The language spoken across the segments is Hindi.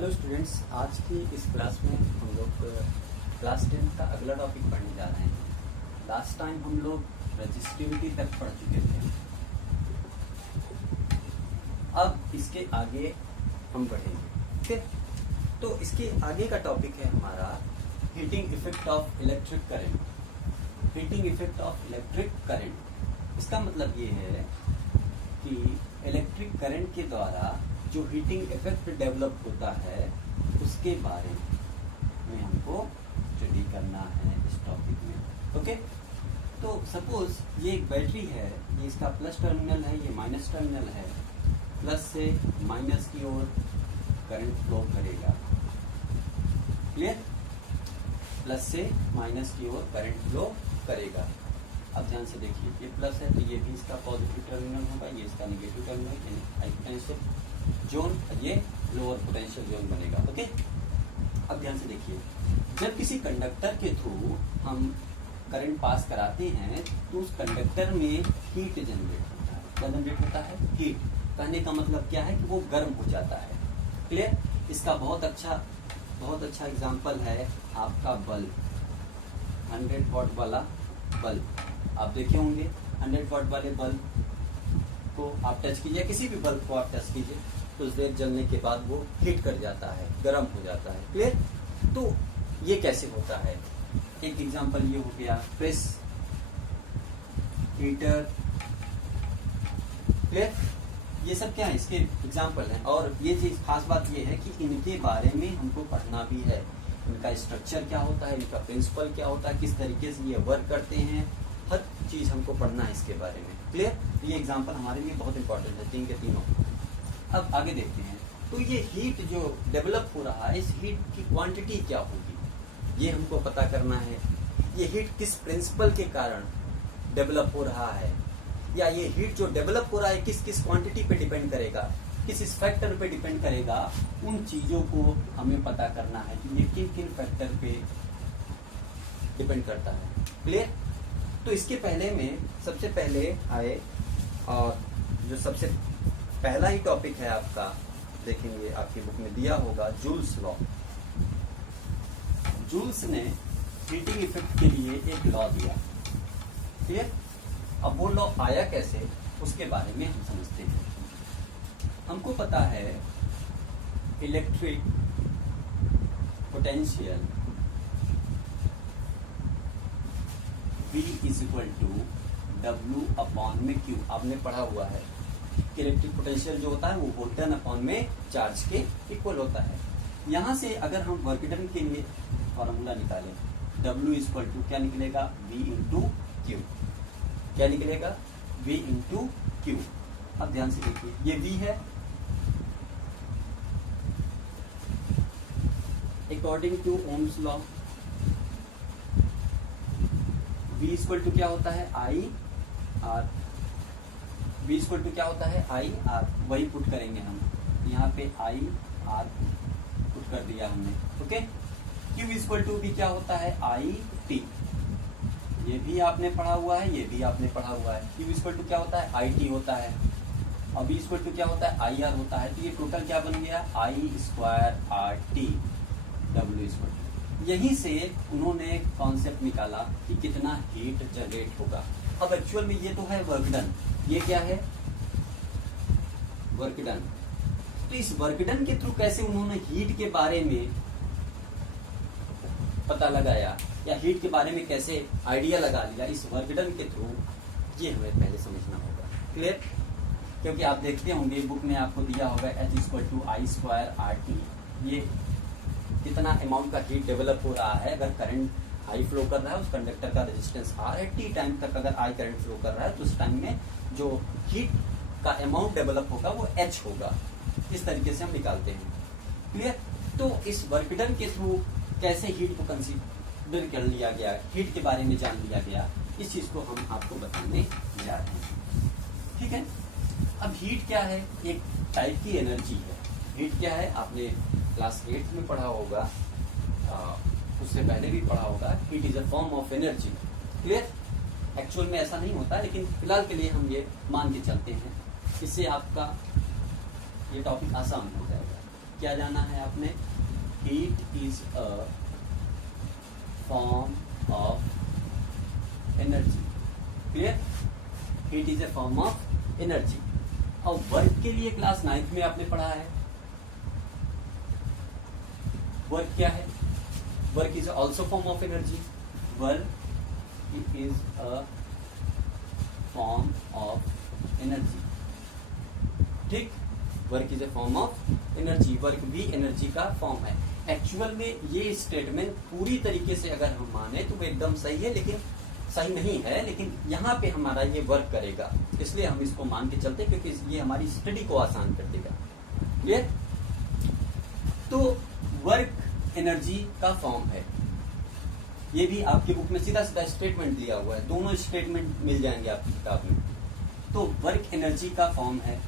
हेलो स्टूडेंट्स, आज की इस क्लास में हम लोग क्लास 10 का अगला टॉपिक पढ़ने जा रहे हैं। लास्ट टाइम हम लोग रजिस्टिविटी तक पढ़ चुके थे। अब इसके आगे हम बढ़ेंगे। ठीक है, तो इसके आगे का टॉपिक है हमारा heating effect of electric current. Heating effect of electric current, इसका मतलब ये है कि इलेक्ट्रिक करंट के द्वारा जो हीटिंग इफेक्ट डेवलप होता है उसके बारे में हमको स्टडी करना है इस टॉपिक में। ओके, तो सपोज ये एक बैटरी है, ये इसका प्लस टर्मिनल है, ये माइनस टर्मिनल है। प्लस से माइनस की ओर करंट फ्लो करेगा। क्लियर? प्लस से माइनस की ओर करंट फ्लो करेगा। अब ध्यान से देखिए, ये प्लस है तो ये भी इसका पॉजिटिव टर्मिनल होगा, ये इसका नेगेटिव टर्मिनल यानी हाई पोटेंशियल जोन, ये लोअर पोटेंशियल जोन बनेगा। ओके, अब ध्यान से देखिए, जब किसी कंडक्टर के थ्रू हम करंट पास कराते हैं तो उस कंडक्टर में हीट जनरेट होता है। क्या जनरेट होता है? हीट। कहने का मतलब क्या है कि वो गर्म हो जाता है। क्लियर? इसका बहुत अच्छा एग्जांपल है आपका बल्ब, 100 वॉट वाला बल्ब। आप देखे होंगे 100 वॉट वाले बल्ब को आप टच कीजिए, किसी भी बल्ब को आप टच कीजिए, कुछ देर जलने के बाद वो हीट कर जाता है, गर्म हो जाता है। क्लियर? तो ये कैसे होता है? एक एग्जांपल ये हो गया प्रेस, हीटर। क्लियर? ये सब क्या है? इसके एग्जांपल हैं। और ये चीज खास बात ये है कि इनके बारे में हमको पढ़ना भी है। इनका स्ट्रक्चर क्या होता है, इनका प्रिंसिपल क्या होता है, किस तरीके से ये वर्क करते हैं, हर चीज हमको पढ़ना है इसके बारे में। क्लियर? ये एग्जांपल हमारे लिए बहुत इंपॉर्टेंट है, तीन के तीनों। अब आगे देखते हैं, तो ये हीट जो डेवलप हो रहा है, इस हीट की क्वांटिटी क्या होगी ये हमको पता करना है। ये हीट किस प्रिंसिपल के कारण डेवलप हो रहा है, या ये हीट जो डेवलप हो रहा है किस किस क्वांटिटी पे डिपेंड करेगा, किस इस फैक्टर पे डिपेंड करेगा, उन चीजों को हमें पता करना है कि ये किन किन फैक्टर पे डिपेंड करता है। क्लियर? तो इसके पहले में सबसे पहले आए, और जो सबसे पहला ही टॉपिक है आपका, देखेंगे आपकी बुक में दिया होगा जूल्स लॉ। जूल्स ने हीटिंग इफेक्ट के लिए एक लॉ दिया। क्लियर? अब वो लॉ आया कैसे, उसके बारे में हम समझते हैं। हमको पता है electric potential V is equal to W upon में Q। आपने पढ़ा हुआ है कि इलेक्ट्रिक पोटेंशियल जो होता है वो वोल्टन अपॉन में चार्ज के इक्वल होता है। यहां से अगर हम वर्क डन के लिए फॉर्मूला निकालें, W इज इक्वल टू क्या निकलेगा? V into Q। क्या निकलेगा? V into Q। अब ध्यान से देखिए, ये V है। According to Ohm's law V equal to क्या होता है? I R. V equal to क्या होता है? I are. वही पुट करेंगे हम यहाँ पे, आई आर पुट कर दिया हमने। ओके, Q इक्वल टू भी क्या होता है? I T. ये भी आपने पढ़ा हुआ है, ये भी आपने पढ़ा हुआ है। Q इक्वल टू क्या होता है? आई टी होता है। और V इक्वल टू क्या होता है? आई आर होता है। तो ये टोटल क्या बन गया? I square R T W equal to. यहीं से उन्होंने कॉन्सेप्ट निकाला कि कितना हीट जनरेट होगा। अब एक्चुअल में ये तो है वर्क डन, ये क्या है? Work done. तो इस वर्क डन के थ्रू कैसे उन्होंने हीट के बारे में पता लगाया, या हीट के बारे में कैसे आइडिया लगा लिया इस वर्क डन के थ्रू, ये हमें पहले समझना होगा। क्लियर? क्योंकि आप देखते होंगे बुक में आपको दिया होगा H equal to I square R T. ये कितना अमाउंट का हीट डेवलप हो रहा है। अगर करंट आई फ्लो कर रहा है, उस कंडक्टर का रेजिस्टेंस आर है, टी टाइम तक अगर आई करंट फ्लो कर रहा है तो उस टाइम में जो हीट का अमाउंट डेवलप होगा वो H होगा। इस तरीके से हम निकालते हैं। क्लियर? तो इस वर्क डन के थ्रू कैसे हीट को कंसीडर कर लिया गया, हीट के बारे में जान लिया गया, इस चीज को हम आपको बताने जा रहे हैं। ठीक है? अब हीट क्या है? एक टाइप की एनर्जी है। हीट क्या है? आपने क्लास 8 में पढ़ा होगा, उससे पहले भी पढ़ा होगा। Heat is a form of energy. Clear? Actual में ऐसा नहीं होता, लेकिन फिलहाल के लिए हम ये मान के चलते हैं, इससे आपका ये टॉपिक आसान हो जाएगा। क्या जाना है आपने? Heat is a form of energy. Clear? Heat is a form of energy. और वर्क के लिए क्लास 9th में आपने पढ़ा है, वर्क क्या है? Work is also form of energy. Work is a form of energy. ठीक, work is a form of energy. Work भी एनर्जी का फॉर्म है। एक्चुअल में ये स्टेटमेंट पूरी तरीके से अगर हम माने तो वो एकदम सही है, लेकिन सही नहीं है, लेकिन यहाँ पे हमारा ये वर्क करेगा, इसलिए हम इसको मान के चलते हैं, क्योंकि ये हमारी स्टडी को आसान कर देगा। क्लियर? तो वर्क एनर्जी का फॉर्म है। ये भी आपकी बुक में सीधा सीधा स्टेटमेंट दिया हुआ है, दोनों स्टेटमेंट मिल जाएंगे आपकी किताब में। तो वर्क एनर्जी का फॉर्म है।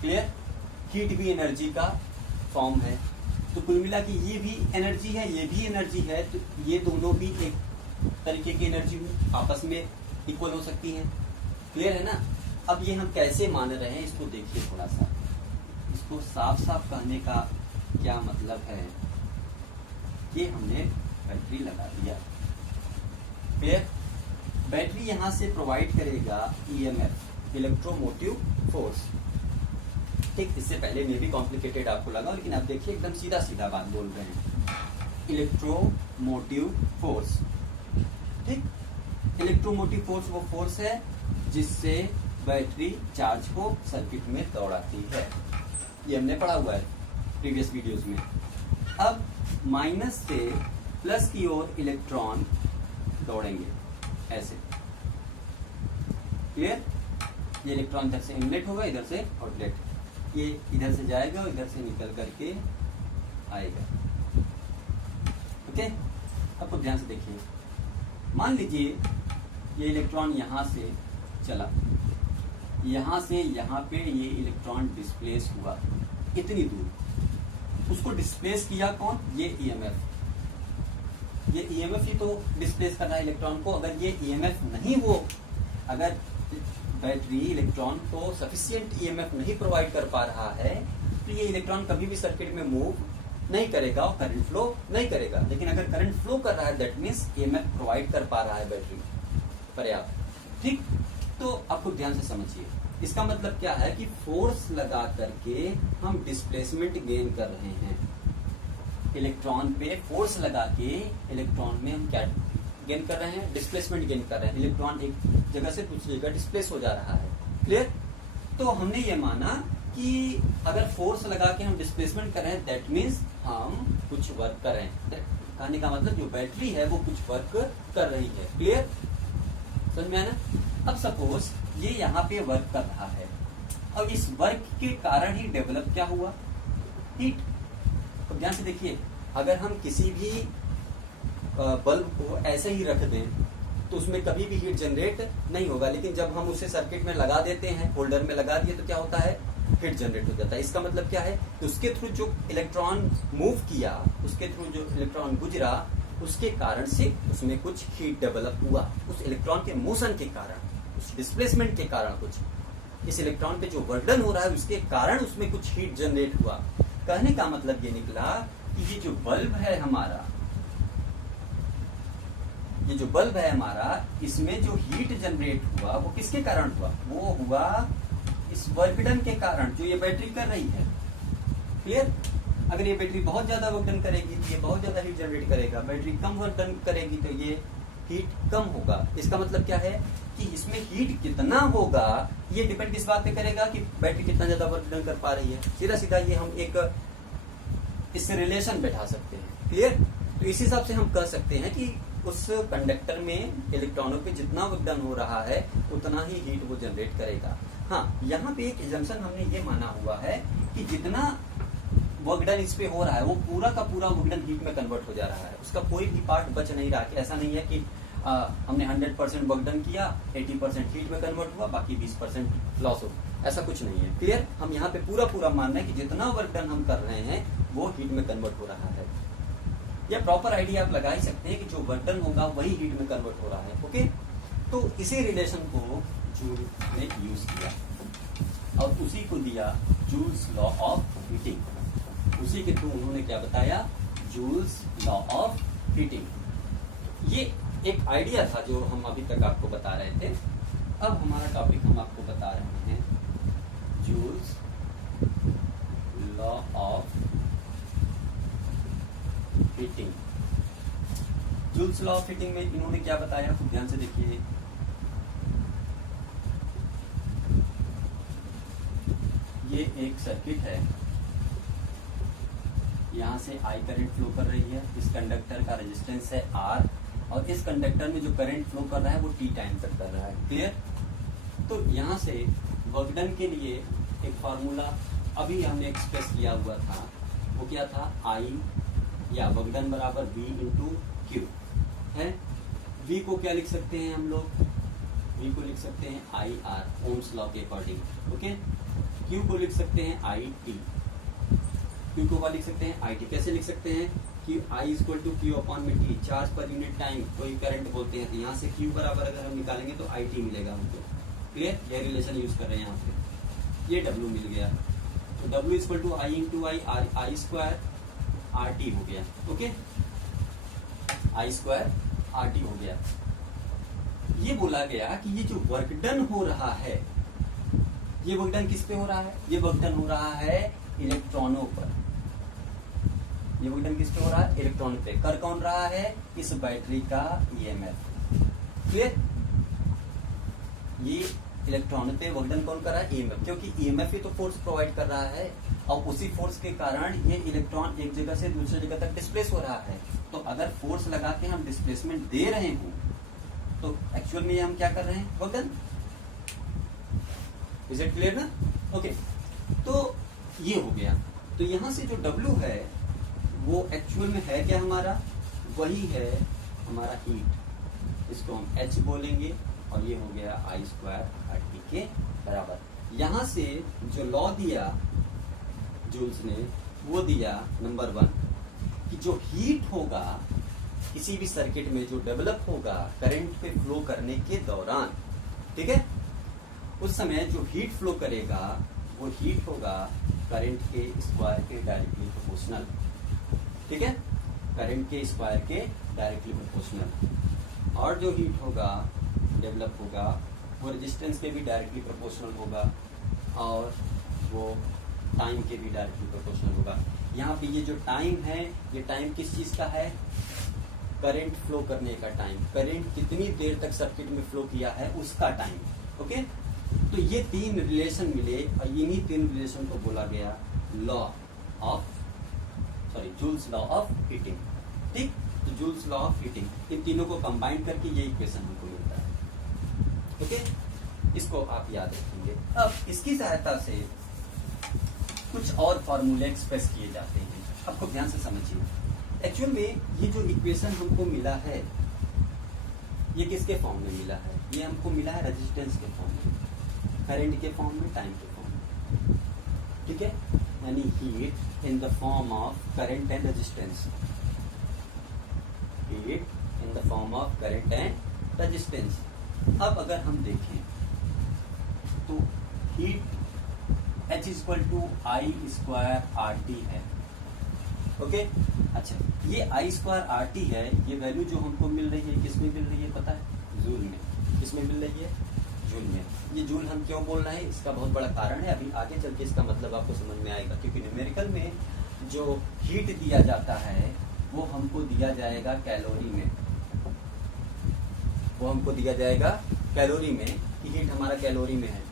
क्लियर? हीट भी एनर्जी का फॉर्म है। तो कुल मिला के ये भी एनर्जी है, ये भी एनर्जी है, तो ये दोनों भी एक तरीके की एनर्जी आपस में इक्वल हो सकती है। क्लियर है ना? अब ये हम कैसे मान रहे हैं इसको देखिए थोड़ा सा। इसको साफ साफ कहने का क्या मतलब है, ये हमने बैटरी लगा दिया। क्लियर? बैटरी यहां से प्रोवाइड करेगा ईएमएफ, इलेक्ट्रोमोटिव फोर्स। ठीक, इससे पहले में भी कॉम्प्लिकेटेड आपको लगा, लेकिन आप देखिए एकदम सीधा सीधा बात बोल रहे हैं। Electromotive force. ठीक, इलेक्ट्रोमोटिव फोर्स वो फोर्स है जिससे बैटरी चार्ज को सर्किट में दौड़ाती है। ये हमने पढ़ा हुआ है प्रीवियस वीडियोस में। अब माइनस से प्लस की ओर इलेक्ट्रॉन दौड़ेंगे ऐसे। क्लियर? ये इलेक्ट्रॉन इधर से इनलेट होगा, इधर से आउटलेट। ये इधर से जाएगा और इधर से निकल करके आएगा। ओके, अब ध्यान से देखिए। मान लीजिए ये इलेक्ट्रॉन यहां से चला, यहां से यहां पे ये इलेक्ट्रॉन डिस्प्लेस हुआ इतनी दूर। उसको डिस्प्लेस किया कौन? ये ईएमएफ। ये ईएमएफ ही तो डिस्प्लेस कर रहा है इलेक्ट्रॉन को। अगर ये ईएमएफ नहीं हो, अगर बैटरी इलेक्ट्रॉन को सफिशिएंट ईएमएफ नहीं प्रोवाइड कर पा रहा है, तो ये इलेक्ट्रॉन कभी भी सर्किट में मूव नहीं करेगा और करंट फ्लो नहीं करेगा। लेकिन अगर करंट फ्लो कर रहा है, दैट मीन्स ईएमएफ प्रोवाइड कर पा रहा है बैटरी पर्याप्त। ठीक, तो आपको ध्यान से समझिए। इसका मतलब क्या है कि फोर्स लगा करके हम डिस्प्लेसमेंट गेन कर रहे हैं। इलेक्ट्रॉन पे फोर्स लगा के इलेक्ट्रॉन में हम क्या गेन कर रहे हैं? डिस्प्लेसमेंट गेन कर रहे हैं। इलेक्ट्रॉन एक जगह से दूसरी जगह डिस्प्लेस हो जा रहा है। क्लियर? तो हमने ये माना कि अगर फोर्स लगा के हम डिस्प्लेसमेंट कर रहे हैं, दैट मीन्स हम कुछ वर्क कर रहे हैं। कहने का मतलब जो बैटरी है वो कुछ वर्क कर रही है। क्लियर? समझ में आया ना? अब सपोज ये यहाँ पे वर्क कर रहा है, और इस वर्क के कारण ही डेवलप क्या हुआ? हीट। तो ध्यान से देखिए, अगर हम किसी भी बल्ब को ऐसे ही रख दें तो उसमें कभी भी हीट जनरेट नहीं होगा, लेकिन जब हम उसे सर्किट में लगा देते हैं, होल्डर में लगा दिए, तो क्या होता है? हीट जनरेट हो जाता है। इसका मतलब क्या है? तो उसके थ्रू जो इलेक्ट्रॉन मूव किया, उसके थ्रू जो इलेक्ट्रॉन गुजरा, उसके कारण से उसमें कुछ हीट डेवलप हुआ। उस इलेक्ट्रॉन के मोशन के कारण, उस डिस्प्लेसमेंट के कारण, कुछ इस इलेक्ट्रॉन पे जो वर्डन हो रहा है उसके कारण उसमें कुछ हीट जनरेट हुआ। कहने का मतलब ये निकला कि ये जो बल्ब है हमारा, ये जो बल्ब है हमारा, इसमें जो हीट जनरेट हुआ वो किसके कारण हुआ? वो हुआ इस वर्कडन के कारण जो ये बैटरी कर रही है। क्लियर? अगर ये बैटरी बहुत ज्यादा वर्कडन करेगी तो ये बहुत ज्यादा हीट जनरेट करेगा। बैटरी कम वर्कडन करेगी तो ये हीट कम होगा। इसका मतलब क्या है कि इसमें हीट कितना होगा ये डिपेंड किस बात पे करेगा कि बैटरी कितना ज्यादा वर्कडन कर पा रही है। सीधा सीधा ये हम एक इससे रिलेशन बैठा सकते हैं। क्लियर? तो इस हिसाब से हम कह सकते हैं कि उस कंडक्टर में इलेक्ट्रॉनों पे जितना वर्कडन हो रहा है उतना ही हीट वो जनरेट करेगा। हाँ, यहाँ पे एक एजम्पशन हमने ये माना हुआ है कि जितना वर्कडन इस पे हो रहा है वो पूरा का पूरा वर्कडन हीट में कन्वर्ट हो जा रहा है। उसका कोई भी पार्ट बच नहीं रहा। कि ऐसा नहीं है कि हमने 100% वर्कडन किया, 80% हीट में कन्वर्ट हुआ, बाकी 20% लॉस हो। ऐसा कुछ नहीं है। क्लियर? हम यहाँ पे पूरा पूरा मान रहे हैं कि जितना वर्कडन हम कर रहे हैं वो हीट में कन्वर्ट हो रहा है। या प्रॉपर आइडिया आप लगा ही सकते हैं कि जो वर्कडन होगा वही हीट में कन्वर्ट हो रहा है। ओके, तो इसी रिलेशन को जूल ने यूज किया और उसी को दिया जूल्स लॉ ऑफ हीटिंग। उसी के थ्रू उन्होंने क्या बताया, जूल्स लॉ ऑफ हीटिंग। ये एक आइडिया था जो हम अभी तक आपको बता रहे थे। अब हमारा टॉपिक हम आपको बता रहे हैं joules law of heating. Joules law of heating में इन्होंने क्या बताया, खूब ध्यान से देखिए। ये एक सर्किट है, यहां से आई करंट फ्लो कर रही है, इस कंडक्टर का रेजिस्टेंस है R, और इस कंडक्टर में जो करंट फ्लो कर रहा है वो T टाइम तक कर रहा है। क्लियर? तो यहां से वर्क डन के लिए एक फार्मूला अभी हमने एक्सप्रेस किया हुआ था, वो क्या था, आई या वर्क डन बराबर V इंटू क्यू है। V को क्या लिख सकते हैं हम लोग, V को लिख सकते हैं आई आर ओम्स लॉ के अकॉर्डिंग। ओके, Q को लिख सकते हैं आई टी, Q को लिख सकते हैं आई टी। कैसे लिख सकते हैं कि I equal to Q upon में टी, चार्ज पर यूनिट टाइम, कोई करंट बोलते हैं। तो यहाँ से Q बराबर अगर हम निकालेंगे तो आई टी मिलेगा हमको। क्लियर? ये रिलेशन यूज कर रहे हैं यहाँ पे। ये W मिल गया, तो W equal to I into I square R T हो गया। Okay, I square R T हो गया। ये बोला गया कि ये जो वर्क डन हो रहा है, ये वर्क डन किस पे हो रहा है, ये वर्क डन हो रहा है इलेक्ट्रॉनों पर। ये वर्क डन किस पे हो रहा है, इलेक्ट्रॉन पे। कर कौन रहा है, इस बैटरी का ईएमएफ। क्लियर? ये इलेक्ट्रॉन पे वर्क डन कौन कर रहा है, ईएमएफ, क्योंकि ईएमएफ ही तो फोर्स प्रोवाइड कर रहा है, और उसी फोर्स के कारण ये इलेक्ट्रॉन एक जगह से दूसरी जगह तक डिस्प्लेस हो रहा है। तो अगर फोर्स लगा के हम डिस्प्लेसमेंट दे रहे हो तो एक्चुअल में ये हम क्या कर रहे हैं, work done. Is it clear ना? ओके, तो ये हो गया। तो यहां से जो W है वो एक्चुअल में है क्या हमारा, वही है हमारा हीट। इसको हम H बोलेंगे, और ये हो गया आई स्क्वायर आर टी के बराबर। यहां से जो लॉ दिया जूल्स ने, वो दिया नंबर 1 कि जो हीट होगा किसी भी सर्किट में, जो डेवलप होगा करंट पे फ्लो करने के दौरान, ठीक है, उस समय जो हीट फ्लो करेगा वो हीट होगा करंट के स्क्वायर के डायरेक्टली प्रोपोर्शनल। ठीक है, करंट के स्क्वायर के डायरेक्टली प्रोपोर्शनल। और जो हीट होगा डेवलप होगा वो रेजिस्टेंस के भी डायरेक्टली प्रोपोर्शनल होगा, और वो टाइम के भी डायरेक्टली प्रोपोर्शनल होगा। यहाँ पे ये जो टाइम है, ये टाइम किस चीज का है, करंट फ्लो करने का टाइम। करंट कितनी देर तक सर्किट में फ्लो किया है उसका टाइम। ओके, तो ये 3 रिलेशन मिले, और इन्हीं 3 रिलेशन को बोला गया जूल्स लॉ ऑफ हीटिंग। ठीक, तो जूल्स लॉ ऑफ हीटिंग, इन तीनों को कंबाइन करके ये इक्वेशन हमको मिलता है। ओके, इसको आप याद रखेंगे। अब इसकी सहायता से कुछ और फॉर्मूले एक्सप्रेस किए जाते हैं, आपको ध्यान से समझिए। एक्चुअल में ये जो इक्वेशन हमको मिला है, ये किसके फॉर्म में मिला है, ये हमको मिला है रेजिस्टेंस के फॉर्म में, करंट के फॉर्म में, टाइम के फॉर्म में। ठीक है, यानी heat in the form of current and resistance, heat in the form of current and resistance. अब अगर हम देखें तो heat H equal to I square R T है। ओके, अच्छा, ये आई स्क्वायर आर टी है, ये वैल्यू जो हमको मिल रही है किसमें मिल रही है पता है, जूल में। किसमें मिल रही है, जूल में। ये जूल हम क्यों बोल रहे हैं, इसका बहुत बड़ा कारण है, अभी आगे चल के इसका मतलब आपको समझ में आएगा। क्योंकि न्यूमेरिकल में जो हीट दिया जाता है वो हमको दिया जाएगा कैलोरी में, वो हमको दिया जाएगा कैलोरी में, कि हीट हमारा कैलोरी में है।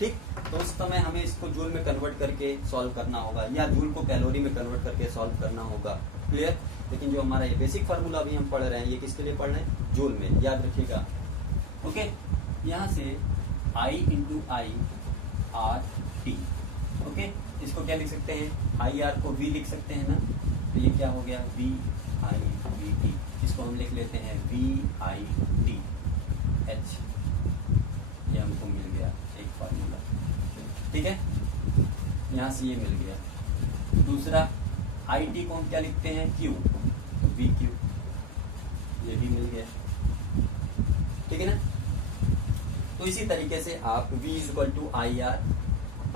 ठीक, तो उस समय हमें इसको जूल में कन्वर्ट करके सॉल्व करना होगा, या जूल को कैलोरी में कन्वर्ट करके सॉल्व करना होगा। क्लियर? लेकिन जो हमारा ये बेसिक फार्मूला अभी हम पढ़ रहे हैं, ये किसके लिए पढ़ रहे हैं, जूल में, याद रखिएगा। ओके, यहाँ से I into I R T. Okay, इसको क्या लिख सकते हैं, आई आर को वी लिख सकते हैं ना, तो ये क्या हो गया, वी आई वी टी। इसको हम लिख लेते हैं वी आई टी एच, ये हमको मिल गया एक फार्मूला। ठीक है, यहाँ से ये मिल गया। दूसरा आई टी को हम क्या लिखते हैं, क्यू, वी क्यू, ये भी मिल गया। ठीक है ना, तो इसी तरीके से आप v equal to I R,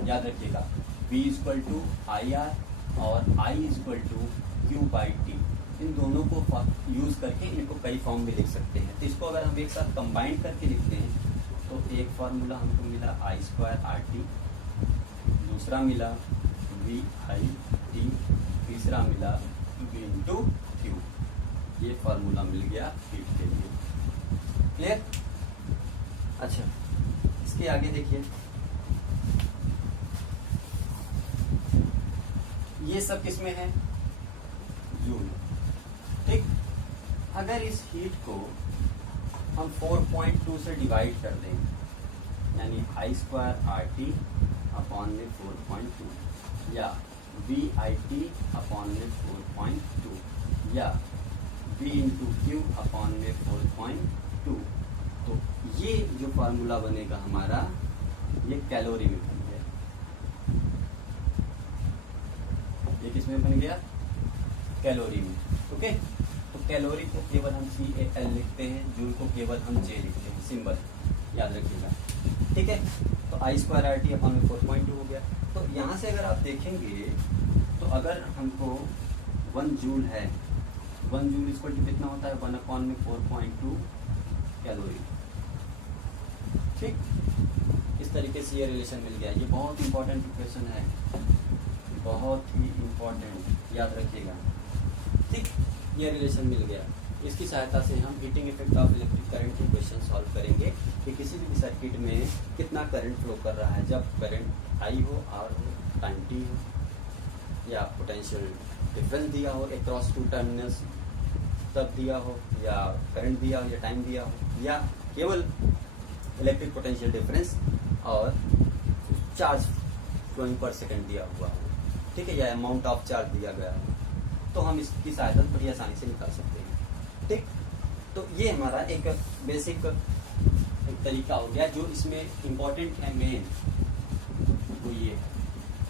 याद रखिएगा, v equal to I R और I equal to Q by T, इन दोनों को यूज करके इनको कई फॉर्म में लिख सकते हैं। तो इसको अगर हम एक साथ कंबाइन करके लिखते हैं तो एक फार्मूला हमको मिला आई स्क्वायर आर टी, दूसरा मिला वी आई टी, तीसरा मिला वी इंटू क्यू। ये फार्मूला मिल गया हीट के लिए। क्लियर? अच्छा, इसके आगे देखिए, ये सब किसमें है? जूल। ठीक, अगर इस हीट को हम 4.2 से डिवाइड कर दें, यानी आई स्क्वायर आर टी अपॉन में 4.2 या वी आई टी अपॉन में 4.2 या वी इंटू क्यू अपॉन में 4.2, तो ये जो फार्मूला बनेगा हमारा, ये कैलोरी में बन गया। ये किसमें बन गया? कैलोरी में। ओके, तो कैलोरी को केवल हम CAL लिखते हैं, जूल को केवल हम J लिखते हैं, सिंबल याद रखिएगा। ठीक है, तो आई स्क्वायर आर टी अपॉन में 4.2 हो गया। तो यहाँ से अगर आप देखेंगे तो अगर हमको 1 जूल है, 1 जूल इक्वल टू कितना होता है? 1 अपॉन में 4.2 कैलोरी। ठीक, इस तरीके से ये रिलेशन मिल गया। ये बहुत इंपॉर्टेंट इक्वेशन है, बहुत ही इंपॉर्टेंट, याद रखिएगा। ठीक, ये रिलेशन मिल गया। इसकी सहायता से हम heating effect of electric current के क्वेश्चन सॉल्व करेंगे कि किसी भी सर्किट में कितना करंट फ्लो कर रहा है, जब करंट आई हो, आर हो, टाइम टी हो, या पोटेंशियल डिफरेंस दिया हो अक्रॉस टू टर्मिनल्स तब दिया हो, या करंट दिया हो, या टाइम दिया हो, या केवल इलेक्ट्रिक पोटेंशियल डिफरेंस और चार्ज फ्लोइंग पर सेकंड दिया हुआ हो। ठीक है, या अमाउंट ऑफ चार्ज दिया गया हो, तो हम इसकी सहायता बड़ी आसानी से निकाल सकते हैं। ठीक, तो ये हमारा एक बेसिक एक तरीका हो गया। जो इसमें इम्पोर्टेंट है मेन, वो ये है।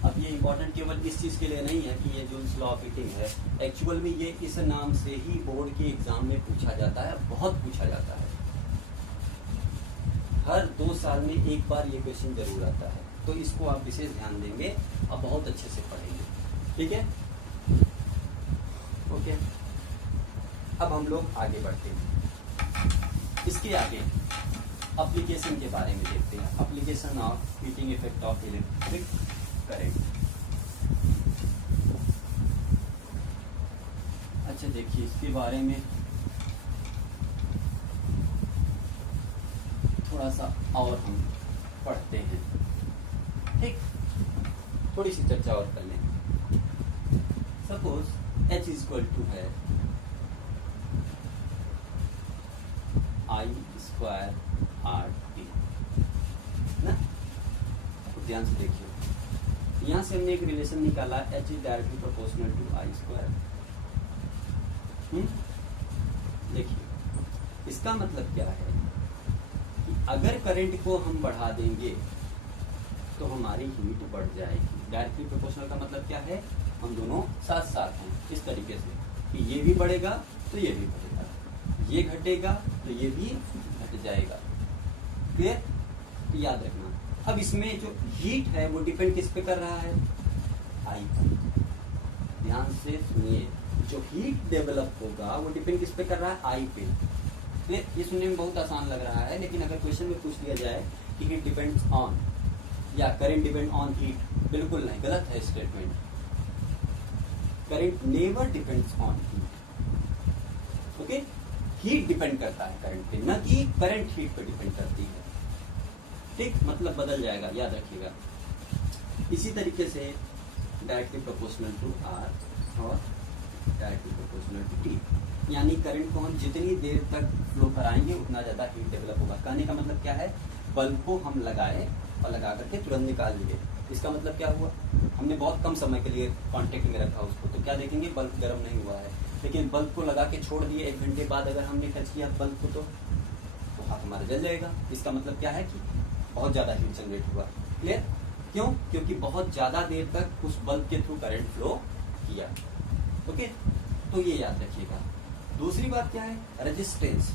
अब ये इम्पोर्टेंट केवल इस चीज़ के लिए नहीं है कि ये जूल्स लॉ ऑफ हीटिंग है, एक्चुअल में ये इस नाम से ही बोर्ड के एग्जाम में पूछा जाता है, बहुत पूछा जाता है। हर 2 साल में एक बार ये क्वेश्चन जरूर आता है, तो इसको आप विशेष ध्यान देंगे और बहुत अच्छे से पढ़ेंगे। ठीक है, ओके। अब हम लोग आगे बढ़ते हैं। इसके आगे एप्लीकेशन के बारे में देखते हैं। Application of heating effect of electric current. अच्छा देखिए, इसके बारे में थोड़ा सा और हम पढ़ते हैं। ठीक, थोड़ी सी चर्चा और कर लें। सपोज H इक्वल टू है आई स्क्वायर आर टी ना। तो ध्यान से देखिए, यहां से हमने एक रिलेशन निकाला, H is directly proportional to I square. देखिए, इसका मतलब क्या है कि अगर करंट को हम बढ़ा देंगे तो हमारी हीट बढ़ जाएगी। डायरेक्टली प्रोपोर्शनल का मतलब क्या है? हम दोनों साथ साथ हैं, इस तरीके से कि ये भी बढ़ेगा तो ये भी बढ़ेगा, ये घटेगा तो ये भी घट जाएगा। क्लियर? तो याद रखना। अब इसमें जो हीट है वो डिपेंड किस पे कर रहा है? आई पर। ध्यान से सुनिए, जो हीट डेवलप होगा वो डिपेंड किस पे कर रहा है? आई पे। ये सुनने में बहुत आसान लग रहा है, लेकिन अगर क्वेश्चन में पूछ दिया जाए कि हीट डिपेंड्स ऑन या करंट डिपेंड ऑन हीट, बिल्कुल नहीं, गलत है statement. Current never depends on heat. Okay, heat depend करता है करंट पे, न कि करंट हीट पे डिपेंड करती है। ठीक, मतलब बदल जाएगा, याद रखिएगा। इसी तरीके से डायरेक्टली प्रोपोर्शनल टू आर और डायरेक्टली प्रोपोर्शनल टू टी, यानी करंट को हम जितनी देर तक फ्लो कराएंगे उतना ज्यादा हीट डेवलप होगा। कहने का मतलब क्या है? बल्ब को हम लगाए और लगा करके तुरंत निकाल लिए, इसका मतलब क्या हुआ? हमने बहुत कम समय के लिए कांटेक्ट में रखा उसको, तो क्या देखेंगे? बल्ब गर्म नहीं हुआ है। लेकिन बल्ब को लगा के छोड़ दिए, 1 घंटे बाद अगर हमने टच किया बल्ब को तो हाथ हमारा जल जाएगा। इसका मतलब क्या है कि बहुत ज्यादा हीट जनरेट हुआ। क्लियर? क्यों? क्योंकि बहुत ज्यादा देर तक उस बल्ब के थ्रू करंट फ्लो किया। ओके, तो ये याद रखिएगा। दूसरी बात क्या है? रेजिस्टेंस।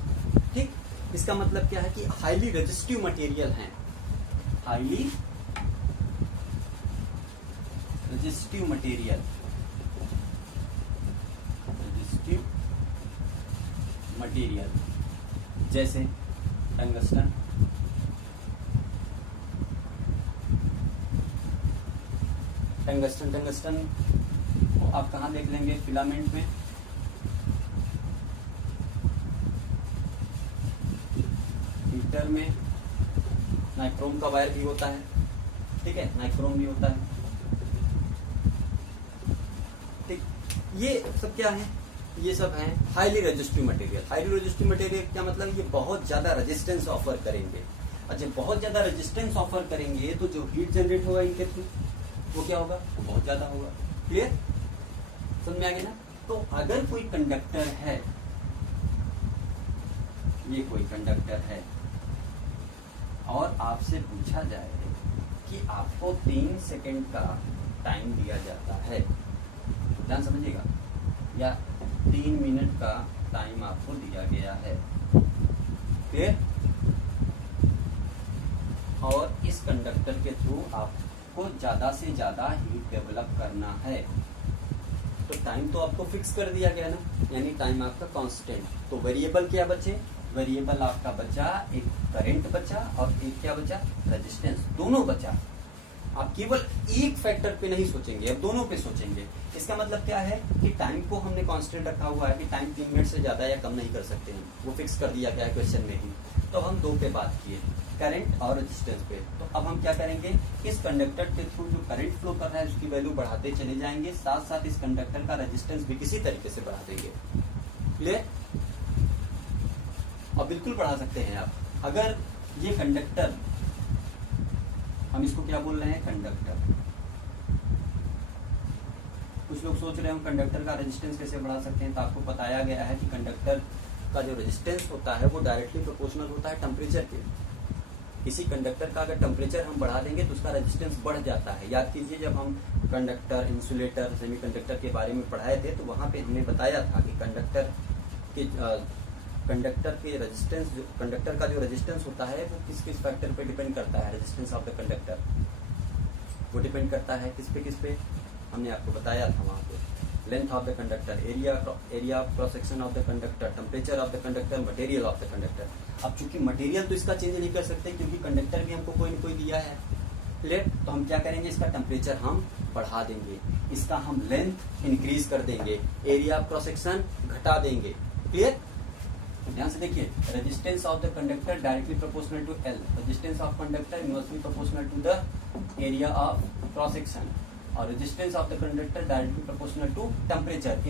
ठीक, इसका मतलब क्या है कि हाईली रेजिस्टिव मटेरियल है, हाईली रेजिस्टिव मटेरियल मटेरियल, जैसे टंगस्टन, टंगस्टन को आप कहाँ देख लेंगे? फिलामेंट में, हीटर में, नाइक्रोम का वायर भी होता है, ठीक है, नाइक्रोम भी होता है, ठीक। ये सब क्या है? ये सब है highly resistive material. Highly resistive material क्या मतलब? ये बहुत ज्यादा रेजिस्टेंस ऑफर करेंगे। अच्छा, बहुत ज्यादा रेजिस्टेंस ऑफर करेंगे तो जो हीट जनरेट होगा इनके थ्रू वो क्या होगा? वो बहुत ज्यादा होगा। क्लियर? समझ में आ गया ना? तो अगर कोई कंडक्टर है, ये कोई कंडक्टर है और आपसे पूछा जाए कि आपको 3 सेकंड का टाइम दिया जाता है, ध्यान समझिएगा, या 3 मिनट का टाइम आपको दिया गया है, क्लियर? और इस कंडक्टर के थ्रू आपको ज्यादा से ज्यादा हीट डेवलप करना है, तो टाइम तो आपको फिक्स कर दिया गया ना, यानी टाइम आपका कांस्टेंट। तो वेरिएबल क्या बचे? वेरिएबल आपका बचा, एक करंट बचा और एक क्या बचा? रेजिस्टेंस। दोनों बचा। आप केवल एक फैक्टर पे नहीं सोचेंगे, अब दोनों पे सोचेंगे। इसका मतलब क्या है कि टाइम को हमने कांस्टेंट रखा हुआ है कि टाइम 3 मिनट से ज्यादा या कम नहीं कर सकते हैं, वो फिक्स कर दिया गया है क्वेश्चन में ही। तो हम 2 पे बात किए, करंट और रेजिस्टेंस पे। तो अब हम क्या करेंगे? इस कंडक्टर के थ्रू जो करंट फ्लो कर रहा है उसकी वैल्यू बढ़ाते चले जाएंगे, साथ साथ इस कंडक्टर का रेजिस्टेंस भी किसी तरीके से बढ़ा देंगे। क्लियर? और बिल्कुल बढ़ा सकते हैं आप। अगर ये कंडक्टर, हम इसको क्या बोल रहे हैं? कंडक्टर। कुछ लोग सोच रहे हो कंडक्टर का रेजिस्टेंस कैसे बढ़ा सकते हैं, तो आपको बताया गया है कि कंडक्टर का जो रेजिस्टेंस होता है वो डायरेक्टली प्रोपोर्शनल होता है टेम्परेचर के। किसी कंडक्टर का अगर टेम्परेचर हम बढ़ा देंगे तो उसका रेजिस्टेंस बढ़ जाता है। याद कीजिए, जब हम कंडक्टर, इंसुलेटर, सेमीकंडक्टर के बारे में पढ़ाए थे तो वहां पे हमने बताया था कि कंडक्टर के रेजिस्टेंस, कंडक्टर का जो रेजिस्टेंस होता है वो किस किस फैक्टर पे डिपेंड करता है? रेजिस्टेंस ऑफ द कंडक्टर वो डिपेंड करता है किस पे? हमने आपको बताया था वहां पे। Length of the conductor, area of cross section of the conductor, temperature of the conductor, material of the conductor. अब चूंकि मटेरियल तो इसका चेंज नहीं कर सकते क्योंकि कंडक्टर भी हमको कोई न कोई दिया है, क्लियर? तो हम क्या करेंगे? इसका टेम्परेचर हम बढ़ा देंगे, इसका हम लेंथ इंक्रीज कर देंगे, एरिया ऑफ क्रॉस सेक्शन घटा देंगे। क्लियर? ध्यान से देखिए, resistance of the conductor directly proportional to L, resistance of conductor inversely proportional to the area of cross section, और resistance of the conductor directly proportional to temperature.